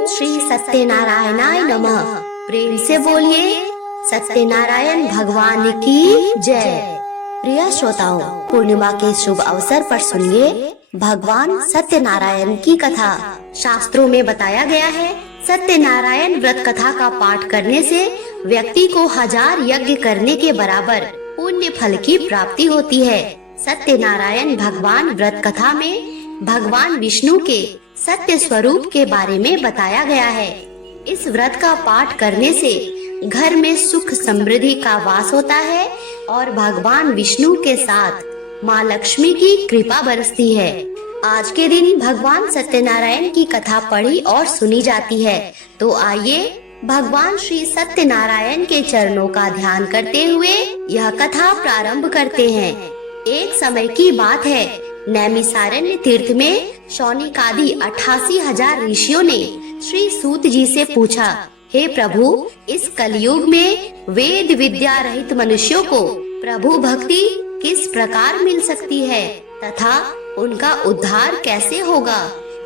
ओम श्री सत्यनारायणाय नमः। प्रेम से बोलिए सत्यनारायण भगवान की जय। प्रिय श्रोताओं, पूर्णिमा के शुभ अवसर पर सुनिए भगवान सत्यनारायण की कथा। शास्त्रों में बताया गया है, सत्यनारायण व्रत कथा का पाठ करने से व्यक्ति को 1000 यज्ञ करने के बराबर पुण्य फल की प्राप्ति होती है। सत्यनारायण भगवान व्रत कथा में भगवान विष्णु के सत्य स्वरूप के बारे में बताया गया है। इस व्रत का पाठ करने से घर में सुख समृद्धि का वास होता है और भगवान विष्णु के साथ माँ लक्ष्मी की कृपा बरसती है। आज के दिन भगवान सत्यनारायण की कथा पढ़ी और सुनी जाती है। तो आइए भगवान श्री सत्यनारायण के चरणों का ध्यान करते हुए यह कथा प्रारंभ करते हैं। एक समय की बात है, नैमिषारण्य तीर्थ में शौनिकादि 88,000 ऋषियों ने श्री सूत जी से पूछा, हे प्रभु, इस कलयुग में वेद विद्या रहित मनुष्यों को प्रभु भक्ति किस प्रकार मिल सकती है तथा उनका उद्धार कैसे होगा?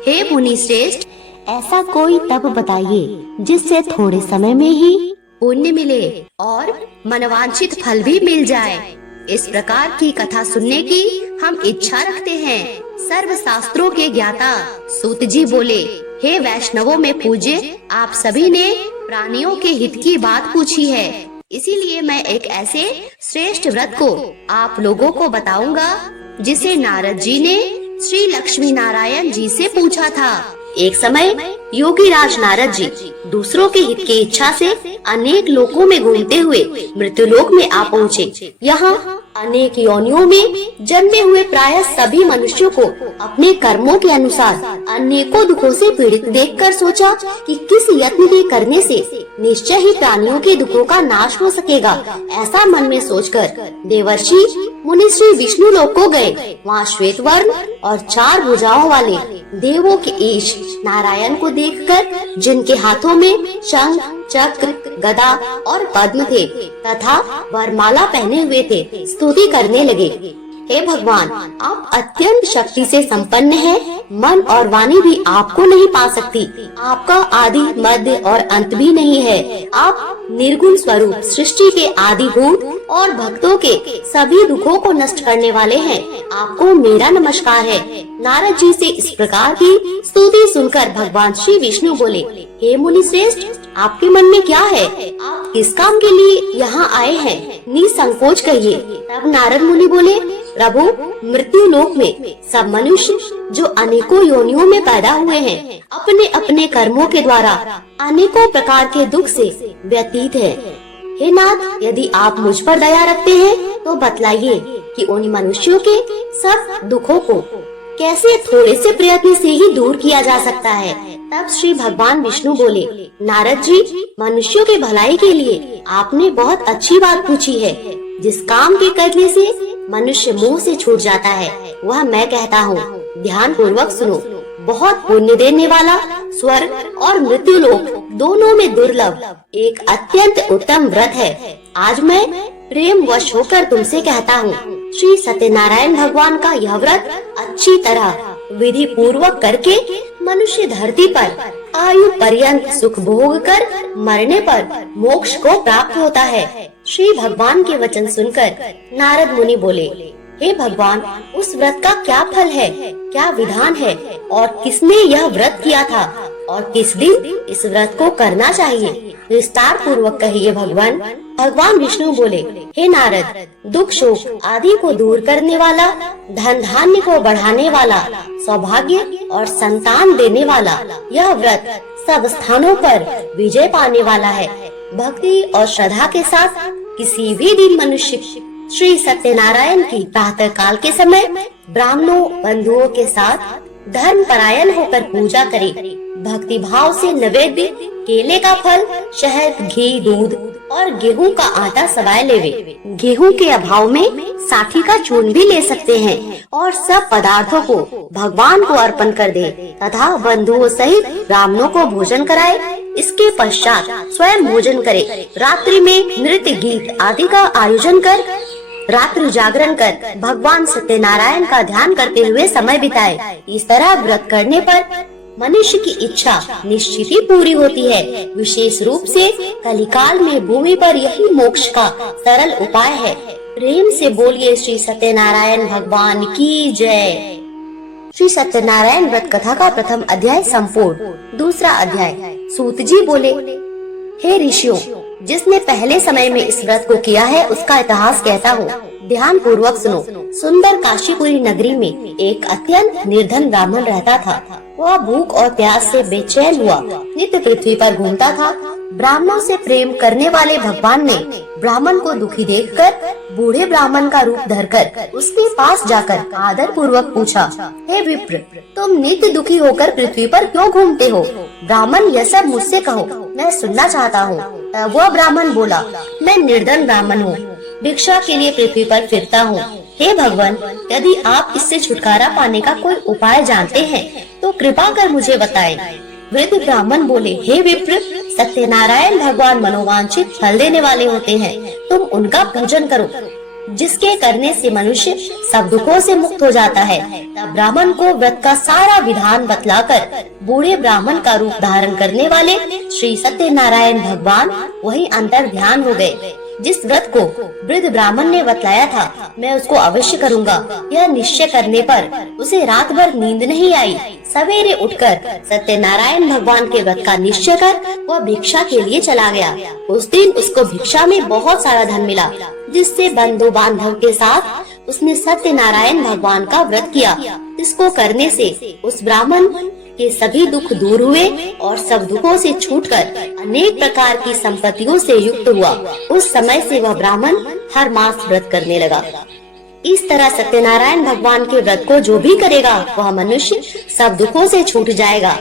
हे मुनि श्रेष्ठ, ऐसा कोई तप बताइए जिससे थोड़े समय में ही पुण्य मिले और मनवांछित फल भी मिल जाए। इस प्रकार की कथा सुनने की हम इच्छा रखते हैं। सर्व शास्त्रों के ज्ञाता सूत जी बोले, हे वैष्णवों में पूज्य, आप सभी ने प्राणियों के हित की बात पूछी है, इसीलिए मैं एक ऐसे श्रेष्ठ व्रत को आप लोगों को बताऊंगा जिसे नारद जी ने श्री लक्ष्मी नारायण जी से पूछा था। एक समय योगी राज नारद जी दूसरों के हित की इच्छा से अनेक लोकों में घूमते हुए मृत्युलोक में आ पहुँचे। यहाँ अनेक योनियों में जन्मे हुए प्राय सभी मनुष्यों को अपने कर्मों के अनुसार अनेकों दुखों से पीड़ित देखकर सोचा कि किस यत्न के करने से निश्चय ही प्राणियों के दुखों का नाश हो सकेगा। ऐसा मन में सोचकर देवर्षि मुनि श्री विष्णु लोक को गए। वहाँ श्वेत वर्ण और 4 भुजाओं वाले देवों के ईश नारायण को देखकर, जिनके हाथों में शंख, चक्र, गदा और पद्म थे तथा वरमाला पहने हुए थे, स्तुति करने लगे। हे भगवान, आप अत्यंत शक्ति से संपन्न हैं, मन और वाणी भी आपको नहीं पा सकती। आपका आदि मध्य और अंत भी नहीं है। आप निर्गुण स्वरूप, सृष्टि के आदिभूत और भक्तों के सभी दुखों को नष्ट करने वाले हैं। आपको मेरा नमस्कार है। नारद जी से इस प्रकार की स्तुति सुनकर भगवान श्री विष्णु बोले, हे मुनि श्रेष्ठ, आपके मन में क्या है? आप किस काम के लिए यहाँ आए हैं? निसंकोच कहिए। तब नारद मुनि बोले, प्रभु, मृत्यु लोक में सब मनुष्य जो अनेकों योनियों में पैदा हुए हैं, अपने अपने कर्मों के द्वारा अनेकों प्रकार के दुख से व्यतीत है। हे नाथ, यदि आप मुझ पर दया रखते हैं तो बतलाइए कि उन मनुष्यों के सब दुखों को कैसे थोड़े से प्रयत्न से ही दूर किया जा सकता है। तब श्री भगवान विष्णु बोले, नारद जी, मनुष्यों के भलाई के लिए आपने बहुत अच्छी बात पूछी है। जिस काम के करने से मनुष्य मुंह से छूट जाता है वह मैं कहता हूँ, ध्यान पूर्वक सुनो। बहुत पुण्य देने वाला स्वर्ग और मृत्यु लोक दोनों में दुर्लभ एक अत्यंत उत्तम व्रत है। आज मैं प्रेम वश होकर तुमसे कहता हूँ, श्री सत्यनारायण भगवान का यह व्रत अच्छी तरह विधि पूर्वक करके मनुष्य धरती पर आयु पर्यंत सुख भोग कर मरने पर मोक्ष को प्राप्त होता है। श्री भगवान के वचन सुनकर नारद मुनि बोले, हे भगवान, उस व्रत का क्या फल है, क्या विधान है और किसने यह व्रत किया था और किस दिन इस व्रत को करना चाहिए? विस्तार पूर्वक कहिए भगवान। भगवान विष्णु बोले, हे नारद, दुख शोक आदि को दूर करने वाला, धन धान्य को बढ़ाने वाला, सौभाग्य और संतान देने वाला यह व्रत सब स्थानों पर विजय पाने वाला है। भक्ति और श्रद्धा के साथ किसी भी दिन मनुष्य श्री सत्यनारायण की प्रातः काल के समय ब्राह्मणों बंधुओं के साथ धर्म परायण होकर पूजा करे। भक्ति भाव से नैवेद्य केले का फल, शहद, घी, दूध और गेहूं का आटा सवाय लेवे। गेहूं के अभाव में साठी का चूर्ण भी ले सकते हैं और सब पदार्थों को भगवान को अर्पण कर दे तथा बंधुओं सहित ब्राह्मणों को भोजन कराए। इसके पश्चात स्वयं भोजन करे। रात्रि में नृत्य गीत आदि का आयोजन कर रात्रि जागरण कर भगवान सत्यनारायण का ध्यान करते हुए समय बिताए। इस तरह व्रत करने पर मनुष्य की इच्छा निश्चित ही पूरी होती है। विशेष रूप से कलिकाल में भूमि पर यही मोक्ष का सरल उपाय है। प्रेम से बोलिए श्री सत्यनारायण भगवान की जय। श्री सत्यनारायण व्रत कथा का प्रथम अध्याय संपूर्ण। दूसरा अध्याय। सूत जी बोले, हे ऋषियों, जिसने पहले समय में इस व्रत को किया है उसका इतिहास कहता हूँ, ध्यान पूर्वक सुनो। सुंदर काशीपुरी नगरी में एक अत्यंत निर्धन ब्राह्मण रहता था। वह भूख और प्यास से बेचैन हुआ नित्य पृथ्वी पर घूमता था। ब्राह्मणों से प्रेम करने वाले भगवान ने ब्राह्मण को दुखी देखकर बूढ़े ब्राह्मण का रूप धरकर उसके पास जाकर आदर पूर्वक पूछा, हे विप्र, तुम नित्य दुखी होकर पृथ्वी पर क्यों घूमते हो? ब्राह्मण, यह सब मुझसे कहो, मैं सुनना चाहता हूँ। वह ब्राह्मण बोला, मैं निर्धन ब्राह्मण हूँ, भिक्षा के लिए पृथ्वी पर फिरता हूँ। हे भगवान, यदि आप इससे छुटकारा पाने का कोई उपाय जानते हैं तो कृपा कर मुझे बताएं। वृद्ध ब्राह्मण बोले, हे विप्र, सत्यनारायण भगवान मनोवांछित फल देने वाले होते हैं, तुम उनका पूजन करो, जिसके करने से मनुष्य सब दुखों से मुक्त हो जाता है। तब ब्राह्मण को व्रत का सारा विधान बतलाकर बूढ़े ब्राह्मण का रूप धारण करने वाले श्री सत्यनारायण भगवान वही अंतर ध्यान हो गए। जिस व्रत को वृद्ध ब्राह्मण ने बतलाया था, मैं उसको अवश्य करूँगा, यह निश्चय करने पर उसे रात भर नींद नहीं आई। सवेरे उठकर सत्यनारायण भगवान के व्रत का निश्चय कर वह भिक्षा के लिए चला गया। उस दिन उसको भिक्षा में बहुत सारा धन मिला, जिससे बंधु बांधव के साथ उसने सत्यनारायण भगवान का व्रत किया। इसको करने से उस ब्राह्मण के सभी दुख दूर हुए और सब दुखों से छूटकर अनेक प्रकार की संपत्तियों से युक्त हुआ। उस समय से वह ब्राह्मण हर मास व्रत करने लगा। इस तरह सत्यनारायण भगवान के व्रत को जो भी करेगा वह मनुष्य सब दुखों से छूट जाएगा।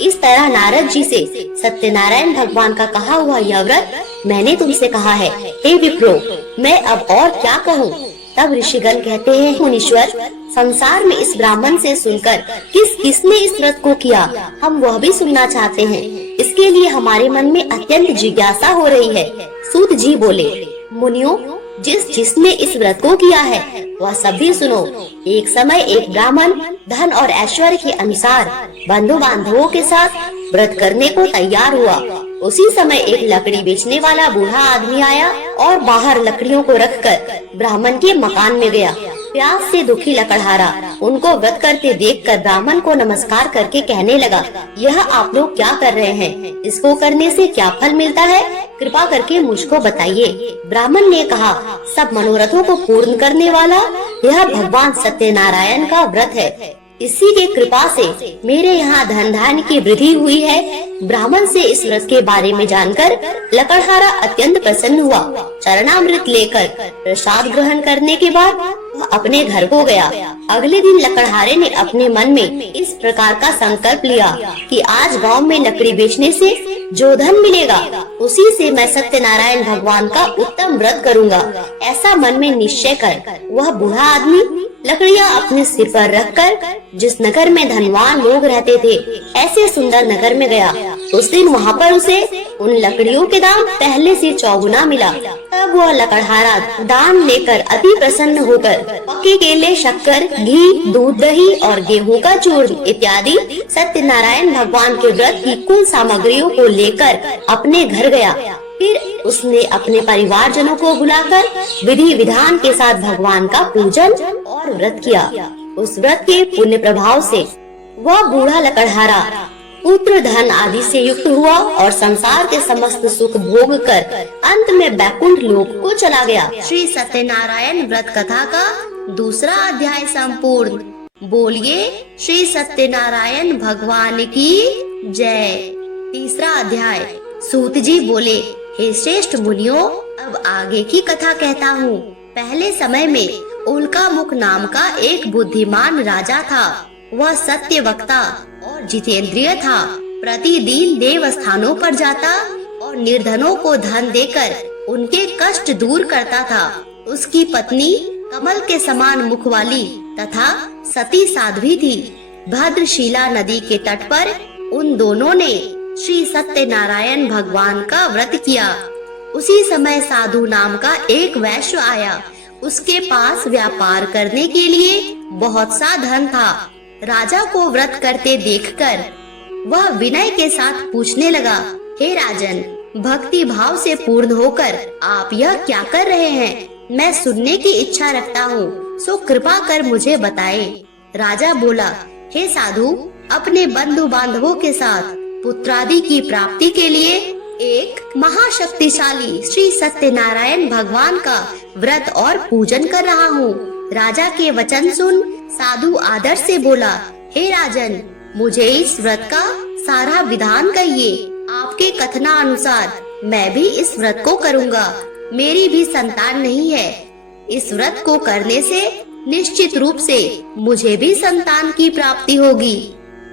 इस तरह नारद जी से सत्यनारायण भगवान का कहा हुआ यह व्रत मैंने तुमसे कहा है। हे विप्रो, मैं अब और क्या कहूँ? तब ऋषिगण कहते हैं, मुनीश्वर, संसार में इस ब्राह्मण से सुनकर किसने इस व्रत को किया, हम वह भी सुनना चाहते हैं। इसके लिए हमारे मन में अत्यंत जिज्ञासा हो रही है। सूत जी बोले, मुनियों, जिसने इस व्रत को किया है वह सभी सुनो। एक समय एक ब्राह्मण धन और ऐश्वर्य के अनुसार बंधु बांधवों के साथ व्रत करने को तैयार हुआ। उसी समय एक लकड़ी बेचने वाला बूढ़ा आदमी आया और बाहर लकड़ियों को रखकर ब्राह्मण के मकान में गया। प्यास से दुखी लकड़हारा उनको व्रत करते देखकर ब्राह्मण को नमस्कार करके कहने लगा, यह आप लोग क्या कर रहे हैं? इसको करने से क्या फल मिलता है? कृपा करके मुझको बताइए। ब्राह्मण ने कहा, सब मनोरथों को पूर्ण करने वाला यह भगवान सत्यनारायण का व्रत है। इसी के कृपा से मेरे यहाँ धन धान्य की वृद्धि हुई है। ब्राह्मण से इस व्रत के बारे में जानकर लकड़हारा अत्यंत प्रसन्न हुआ। चरणामृत लेकर प्रसाद ग्रहण करने के बाद वह अपने घर को गया। अगले दिन लकड़हारे ने अपने मन में इस प्रकार का संकल्प लिया कि आज गांव में लकड़ी बेचने से जो धन मिलेगा उसी से मैं सत्यनारायण भगवान का उत्तम व्रत करूंगा। ऐसा मन में निश्चय कर वह बूढ़ा आदमी लकड़ियां अपने सिर पर रखकर जिस नगर में धनवान लोग रहते थे ऐसे सुंदर नगर में गया। उस दिन वहाँ पर उसे उन लकड़ियों के दाम पहले से 4 गुना मिला। तब वह लकड़हारा दान लेकर अति प्रसन्न होकर पके केले, शक्कर, घी, दूध, दही और गेहूं का चूर्ण इत्यादि सत्यनारायण भगवान के व्रत की कुल सामग्रियों को लेकर अपने घर गया। फिर उसने अपने परिवारजनों को बुलाकर विधि विधान के साथ भगवान का पूजन और व्रत किया। उस व्रत के पुण्य प्रभाव से वह बूढ़ा लकड़हारा पुत्र, धन आदि से युक्त हुआ और संसार के समस्त सुख भोग कर अंत में बैकुंठ लोक को चला गया। श्री सत्यनारायण व्रत कथा का दूसरा अध्याय संपूर्ण। बोलिए श्री सत्यनारायण भगवान की जय। तीसरा अध्याय। सूत जी बोले, हे श्रेष्ठ मुनियों, अब आगे की कथा कहता हूँ। पहले समय में उल्का मुख नाम का एक बुद्धिमान राजा था। वह सत्य वक्ता और जितेंद्रिय था। प्रतिदिन देव स्थानों पर जाता और निर्धनों को धन देकर उनके कष्ट दूर करता था। उसकी पत्नी कमल के समान मुख वाली तथा सती साध्वी थी। भद्रशिला नदी के तट पर उन दोनों ने श्री सत्यनारायण भगवान का व्रत किया। उसी समय साधु नाम का एक वैश्य आया। उसके पास व्यापार करने के लिए बहुत सा धन था। राजा को व्रत करते देखकर वह विनय के साथ पूछने लगा, हे राजन, भक्ति भाव से पूर्ण होकर आप यह क्या कर रहे हैं? मैं सुनने की इच्छा रखता हूँ, सो कृपा कर मुझे बताएं। राजा बोला, हे साधु, अपने बंधु बांधवों के साथ पुत्रादि की प्राप्ति के लिए एक महाशक्तिशाली श्री सत्यनारायण भगवान का व्रत और पूजन कर रहा हूँ। राजा के वचन सुन साधु आदर से बोला, हे राजन, मुझे इस व्रत का सारा विधान कहिए। आपके कथनानुसार मैं भी इस व्रत को करूँगा। मेरी भी संतान नहीं है। इस व्रत को करने से निश्चित रूप से मुझे भी संतान की प्राप्ति होगी।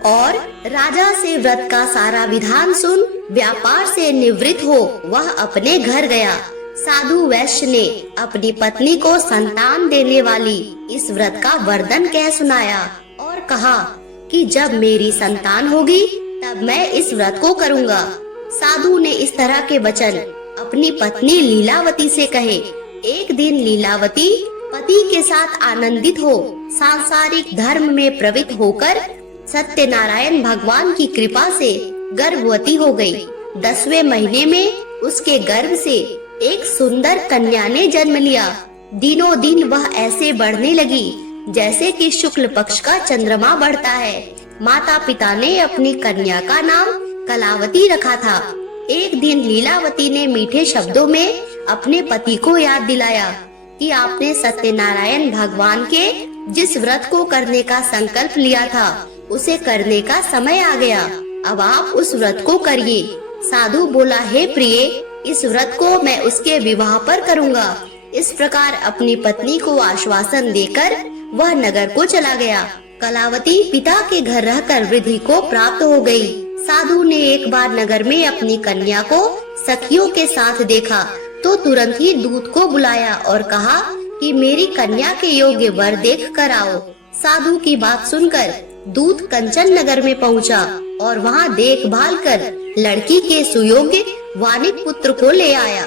और राजा से व्रत का सारा विधान सुन व्यापार से निवृत्त हो वह अपने घर गया। साधु वैश्य ने अपनी पत्नी को संतान देने वाली इस व्रत का वरदान कह सुनाया और कहा कि जब मेरी संतान होगी तब मैं इस व्रत को करूँगा। साधु ने इस तरह के वचन अपनी पत्नी लीलावती से कहे। एक दिन लीलावती पति के साथ आनंदित हो सांसारिक धर्म में प्रवृत्त होकर सत्यनारायण भगवान की कृपा से गर्भवती हो गई। 10वें महीने में उसके गर्भ से एक सुंदर कन्या ने जन्म लिया। दिनों दिन वह ऐसे बढ़ने लगी जैसे कि शुक्ल पक्ष का चंद्रमा बढ़ता है। माता पिता ने अपनी कन्या का नाम कलावती रखा था। एक दिन लीलावती ने मीठे शब्दों में अपने पति को याद दिलाया कि आपने सत्यनारायण भगवान के जिस व्रत को करने का संकल्प लिया था उसे करने का समय आ गया। अब आप उस व्रत को करिए। साधु बोला, हे प्रिय, इस व्रत को मैं उसके विवाह पर करूँगा। इस प्रकार अपनी पत्नी को आश्वासन देकर वह नगर को चला गया। कलावती पिता के घर रहकर वृद्धि को प्राप्त हो गई। साधु ने एक बार नगर में अपनी कन्या को सखियों के साथ देखा तो तुरंत ही दूत को बुलाया और कहा कि मेरी कन्या के योग्य वर देख कर आओ। साधु की बात सुनकर दूत कंचन नगर में पहुंचा और वहां देखभाल कर लड़की के सुयोग्य वानिक पुत्र को ले आया।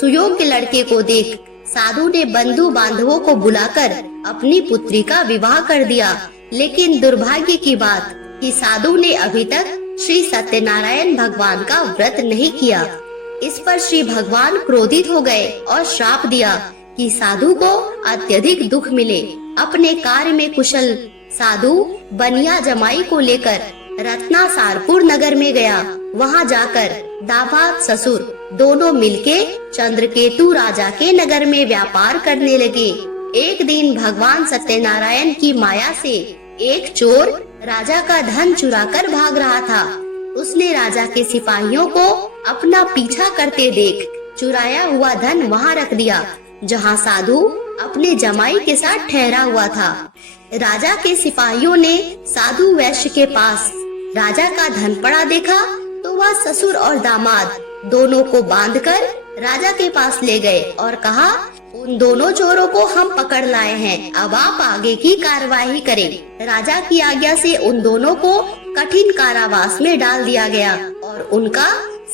सुयोग्य लड़के को देख साधु ने बंधु बांधवों को बुलाकर अपनी पुत्री का विवाह कर दिया। लेकिन दुर्भाग्य की बात कि साधु ने अभी तक श्री सत्यनारायण भगवान का व्रत नहीं किया। इस पर श्री भगवान क्रोधित हो गए और श्राप दिया कि साधु को अत्यधिक दुख मिले। अपने कार्य में कुशल साधु बनिया जमाई को लेकर रत्नासारपुर नगर में गया। वहां जाकर दामाद ससुर दोनों मिलके चंद्रकेतु राजा के नगर में व्यापार करने लगे। एक दिन भगवान सत्यनारायण की माया से एक चोर राजा का धन चुराकर भाग रहा था। उसने राजा के सिपाहियों को अपना पीछा करते देख चुराया हुआ धन वहां रख दिया जहां साधु अपने जमाई के साथ ठहरा हुआ था। राजा के सिपाहियों ने साधु वैश्य के पास राजा का धन पड़ा देखा तो वह ससुर और दामाद दोनों को बांधकर राजा के पास ले गए और कहा, उन दोनों चोरों को हम पकड़ लाए हैं, अब आप आगे की कार्यवाही करें। राजा की आज्ञा से उन दोनों को कठिन कारावास में डाल दिया गया और उनका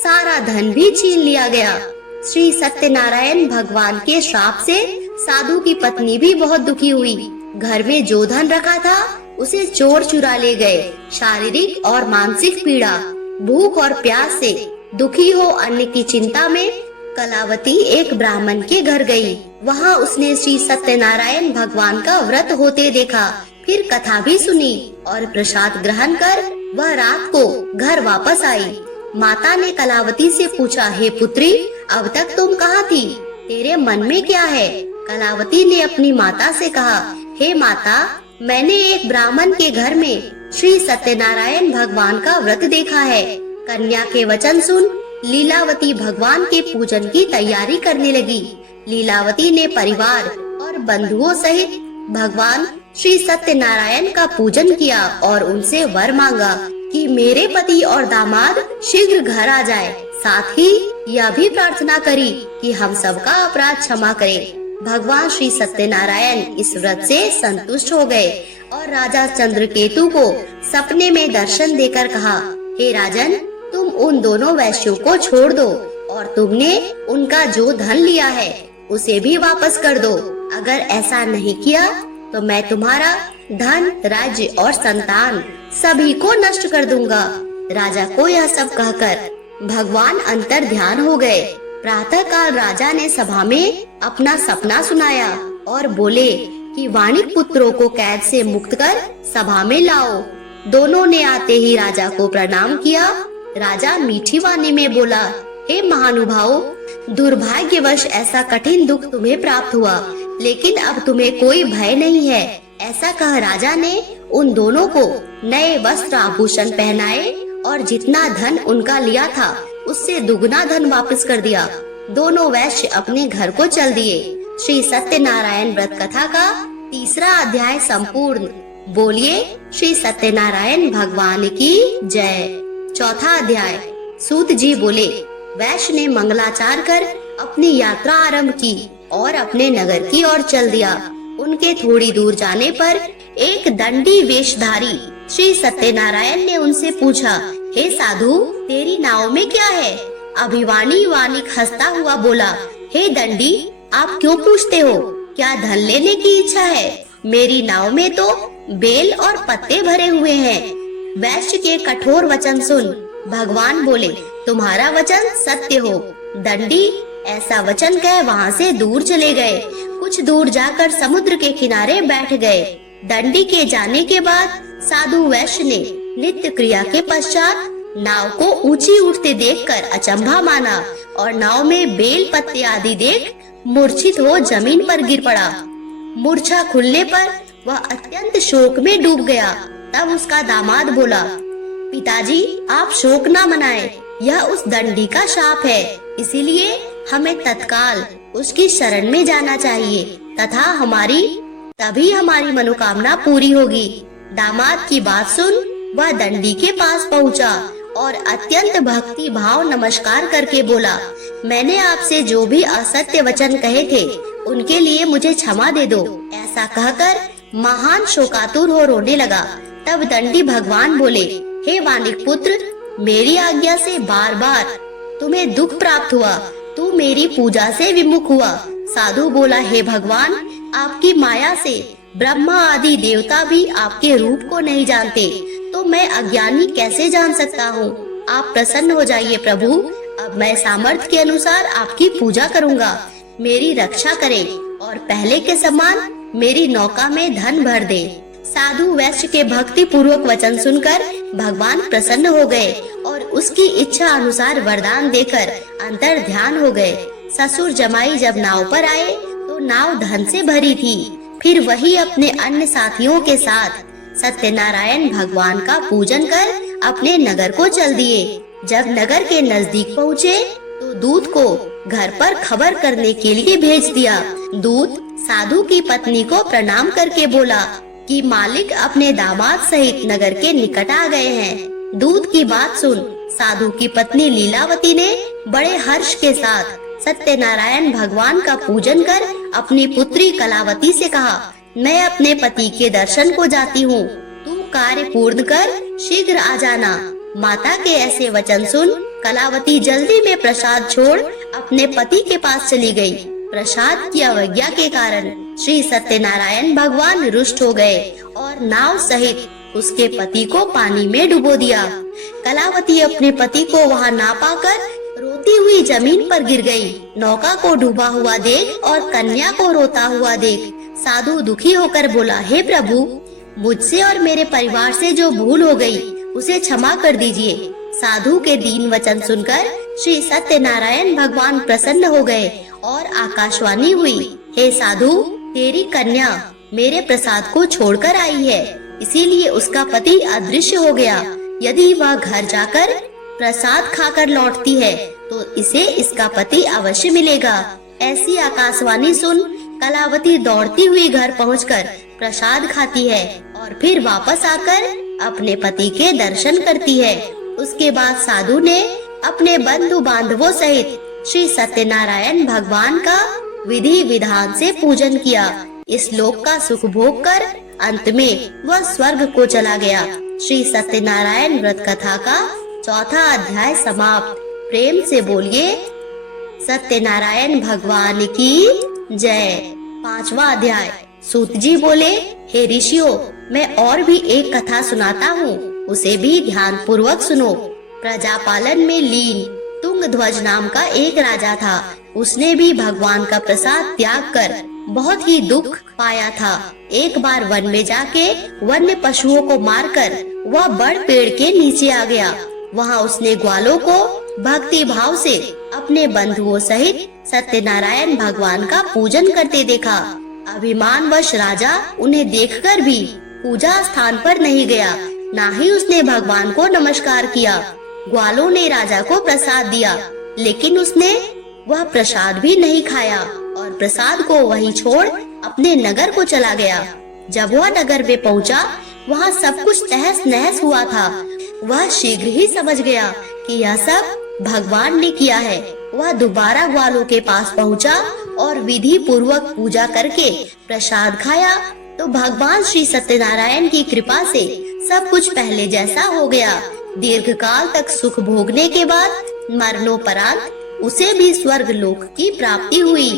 सारा धन भी छीन लिया गया। श्री सत्यनारायण भगवान के श्राप से साधु की पत्नी भी बहुत दुखी हुई। घर में जो धन रखा था उसे चोर चुरा ले गए। शारीरिक और मानसिक पीड़ा, भूख और प्यास से दुखी हो अन्न की चिंता में कलावती एक ब्राह्मण के घर गई। वहां उसने श्री सत्यनारायण भगवान का व्रत होते देखा, फिर कथा भी सुनी और प्रसाद ग्रहण कर वह रात को घर वापस आई। माता ने कलावती से पूछा, हे पुत्री, अब तक तुम कहाँ थी? तेरे मन में क्या है? कलावती ने अपनी माता से कहा, हे माता, मैंने एक ब्राह्मण के घर में श्री सत्यनारायण भगवान का व्रत देखा है। कन्या के वचन सुन लीलावती भगवान के पूजन की तैयारी करने लगी। लीलावती ने परिवार और बंधुओं सहित भगवान श्री सत्यनारायण का पूजन किया और उनसे वर मांगा कि मेरे पति और दामाद शीघ्र घर आ जाए। साथ ही यह भी प्रार्थना करी कि हम सबका अपराध क्षमा करें। भगवान श्री सत्यनारायण इस व्रत से संतुष्ट हो गए और राजा चंद्रकेतु को सपने में दर्शन देकर कहा, हे राजन, तुम उन दोनों वैश्यों को छोड़ दो और तुमने उनका जो धन लिया है उसे भी वापस कर दो। अगर ऐसा नहीं किया तो मैं तुम्हारा धन, राज्य और संतान सभी को नष्ट कर दूंगा। राजा को यह सब कहकर भगवान अंतर ध्यान हो गए। प्रातः काल राजा ने सभा में अपना सपना सुनाया और बोले कि वाणिक पुत्रों को कैद से मुक्त कर सभा में लाओ। दोनों ने आते ही राजा को प्रणाम किया। राजा मीठी वाणी में बोला, हे महानुभाव, दुर्भाग्यवश ऐसा कठिन दुख तुम्हें प्राप्त हुआ, लेकिन अब तुम्हें कोई भय नहीं है। ऐसा कह राजा ने उन दोनों को नए वस्त्र आभूषण पहनाए और जितना धन उनका लिया था उससे दुगना धन वापस कर दिया। दोनों वैश्य अपने घर को चल दिए। श्री सत्यनारायण व्रत कथा का 3रा अध्याय संपूर्ण। बोलिए श्री सत्यनारायण भगवान की जय। 4था अध्याय। सूत जी बोले, वैश्य ने मंगलाचार कर अपनी यात्रा आरंभ की और अपने नगर की ओर चल दिया। उनके थोड़ी दूर जाने पर एक दंडी वेशधारी श्री सत्यनारायण ने उनसे पूछा, हे साधु, तेरी नाव में क्या है? अभिवानी वानिक हंसता हुआ बोला, हे दंडी, आप क्यों पूछते हो? क्या धन लेने की इच्छा है? मेरी नाव में तो बेल और पत्ते भरे हुए हैं। वैश्य के कठोर वचन सुन भगवान बोले, तुम्हारा वचन सत्य हो। दंडी ऐसा वचन कह वहाँ से दूर चले गए। कुछ दूर जाकर समुद्र के किनारे बैठ गए। दंडी के जाने के बाद साधु वैश्य ने नित्य क्रिया के पश्चात नाव को ऊंची उठते देखकर अचंभा माना और नाव में बेल पत्ते आदि देख मूर्छित हो जमीन पर गिर पड़ा। मूर्छा खुलने पर वह अत्यंत शोक में डूब गया। तब उसका दामाद बोला, पिताजी, आप शोक न मनाएं, यह उस दंडी का शाप है, इसीलिए हमें तत्काल उसकी शरण में जाना चाहिए तथा तभी हमारी मनोकामना पूरी होगी। दामाद की बात सुन वह दंडी के पास पहुंचा और अत्यंत भक्ति भाव नमस्कार करके बोला, मैंने आपसे जो भी असत्य वचन कहे थे उनके लिए मुझे क्षमा दे दो। ऐसा कहकर महान शोकातुर हो रोने लगा। तब दंडी भगवान बोले, हे वानिक पुत्र, मेरी आज्ञा से बार बार तुम्हें दुख प्राप्त हुआ, तू मेरी पूजा से विमुख हुआ। साधु बोला, हे भगवान, आपकी माया से ब्रह्मा आदि देवता भी आपके रूप को नहीं जानते, तो मैं अज्ञानी कैसे जान सकता हूँ? आप प्रसन्न हो जाइए प्रभु, अब मैं सामर्थ्य के अनुसार आपकी पूजा करूँगा। मेरी रक्षा करें और पहले के समान मेरी नौका में धन भर दे। साधु वैश्य के भक्ति पूर्वक वचन सुनकर भगवान प्रसन्न हो गए और उसकी इच्छा अनुसार वरदान देकर अंतर ध्यान हो गए। ससुर जमाई जब नाव पर आए तो नाव धन से भरी थी। फिर वही अपने अन्य साथियों के साथ सत्यनारायण भगवान का पूजन कर अपने नगर को चल दिए। जब नगर के नजदीक पहुँचे तो दूत को घर पर खबर करने के लिए भेज दिया। दूत साधु की पत्नी को प्रणाम करके बोला कि मालिक अपने दामाद सहित नगर के निकट आ गए हैं। दूत की बात सुन साधु की पत्नी लीलावती ने बड़े हर्ष के साथ सत्यनारायण भगवान का पूजन कर अपनी पुत्री कलावती से कहा, मैं अपने पति के दर्शन को जाती हूँ, तू कार्य पूर्ण कर शीघ्र आ जाना। माता के ऐसे वचन सुन कलावती जल्दी में प्रसाद छोड़ अपने पति के पास चली गई। प्रसाद की अवज्ञा के कारण श्री सत्यनारायण भगवान रुष्ट हो गए और नाव सहित उसके पति को पानी में डुबो दिया। कलावती अपने पति को वहां ना पाकर रोती हुई जमीन पर गिर गई। नौका को डूबा हुआ देख और कन्या को रोता हुआ देख साधु दुखी होकर बोला, हे प्रभु, मुझसे और मेरे परिवार से जो भूल हो गई उसे क्षमा कर दीजिए। साधु के दीन वचन सुनकर श्री सत्यनारायण भगवान प्रसन्न हो गए और आकाशवाणी हुई, हे साधु, तेरी कन्या मेरे प्रसाद को छोड़कर आई है, इसीलिए उसका पति अदृश्य हो गया। यदि वह घर जाकर प्रसाद खाकर लौटती है तो इसे इसका पति अवश्य मिलेगा। ऐसी आकाशवाणी सुन कलावती दौड़ती हुई घर पहुंचकर प्रसाद खाती है और फिर वापस आकर अपने पति के दर्शन करती है। उसके बाद साधु ने अपने बंधु बांधवों सहित श्री सत्यनारायण भगवान का विधि विधान से पूजन किया। इस लोक का सुख भोग कर अंत में वह स्वर्ग को चला गया। श्री सत्यनारायण व्रत कथा का 4था अध्याय समाप्त। प्रेम से बोलिए सत्यनारायण भगवान की जय। 5वां अध्याय। सूत जी बोले, हे ऋषियों, मैं और भी एक कथा सुनाता हूँ। उसे भी ध्यान पूर्वक सुनो। प्रजापालन में लीन तुंगध्वज नाम का एक राजा था। उसने भी भगवान का प्रसाद त्याग कर बहुत ही दुख पाया था। एक बार वन में जाके वन्य पशुओं को मारकर वह बड़ पेड़ के नीचे आ गया। वहाँ उसने ग्वालों को भक्ति भाव से अपने बंधुओं सहित सत्यनारायण भगवान का पूजन करते देखा। अभिमानवश राजा उन्हें देखकर भी पूजा स्थान पर नहीं गया, ना ही उसने भगवान को नमस्कार किया। ग्वालों ने राजा को प्रसाद दिया, लेकिन उसने वह प्रसाद भी नहीं खाया और प्रसाद को वहीं छोड़ अपने नगर को चला गया। जब वह नगर में पहुंचा, वहाँ सब कुछ तहस नहस हुआ था। वह शीघ्र ही समझ गया कि यह सब भगवान ने किया है। वह दोबारा ग्वालों के पास पहुंचा और विधि पूर्वक पूजा करके प्रसाद खाया तो भगवान श्री सत्यनारायण की कृपा से सब कुछ पहले जैसा हो गया। दीर्घ काल तक सुख भोगने के बाद मरणोपरांत उसे भी स्वर्ग लोक की प्राप्ति हुई।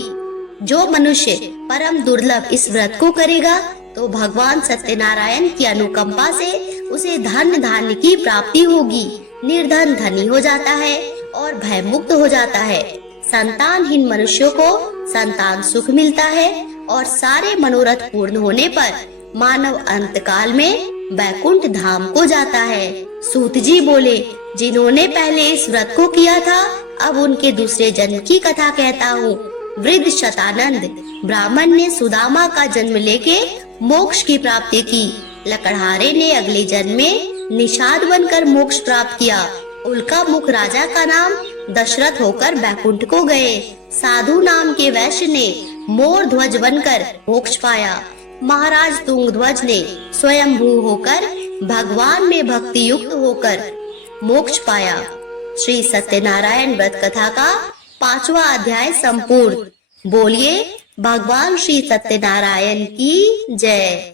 जो मनुष्य परम दुर्लभ इस व्रत को करेगा तो भगवान सत्यनारायण की अनुकंपा से उसे धन धान्य की प्राप्ति होगी। निर्धन धनी हो जाता है और भयमुक्त हो जाता है। संतानहीन मनुष्यों को संतान सुख मिलता है और सारे मनोरथ पूर्ण होने पर मानव अंतकाल में बैकुंठ धाम को जाता है। सूत जी बोले, जिन्होंने पहले इस व्रत को किया था, अब उनके दूसरे जन्म की कथा कहता हूँ। वृद्ध शतानंद ब्राह्मण ने सुदामा का जन्म लेके मोक्ष की प्राप्ति की। लकड़हारे ने अगले जन्म में निषाद बनकर मोक्ष प्राप्त किया। उल्का मुख राजा का नाम दशरथ होकर बैकुंठ को गए। साधु नाम के वैश्य ने मोर ध्वज बनकर मोक्ष पाया। महाराज तुंगध्वज ने स्वयंभू होकर भगवान में भक्ति युक्त होकर मोक्ष पाया। श्री सत्यनारायण व्रत कथा का 5वां अध्याय संपूर्ण। बोलिए भगवान श्री सत्यनारायण की जय।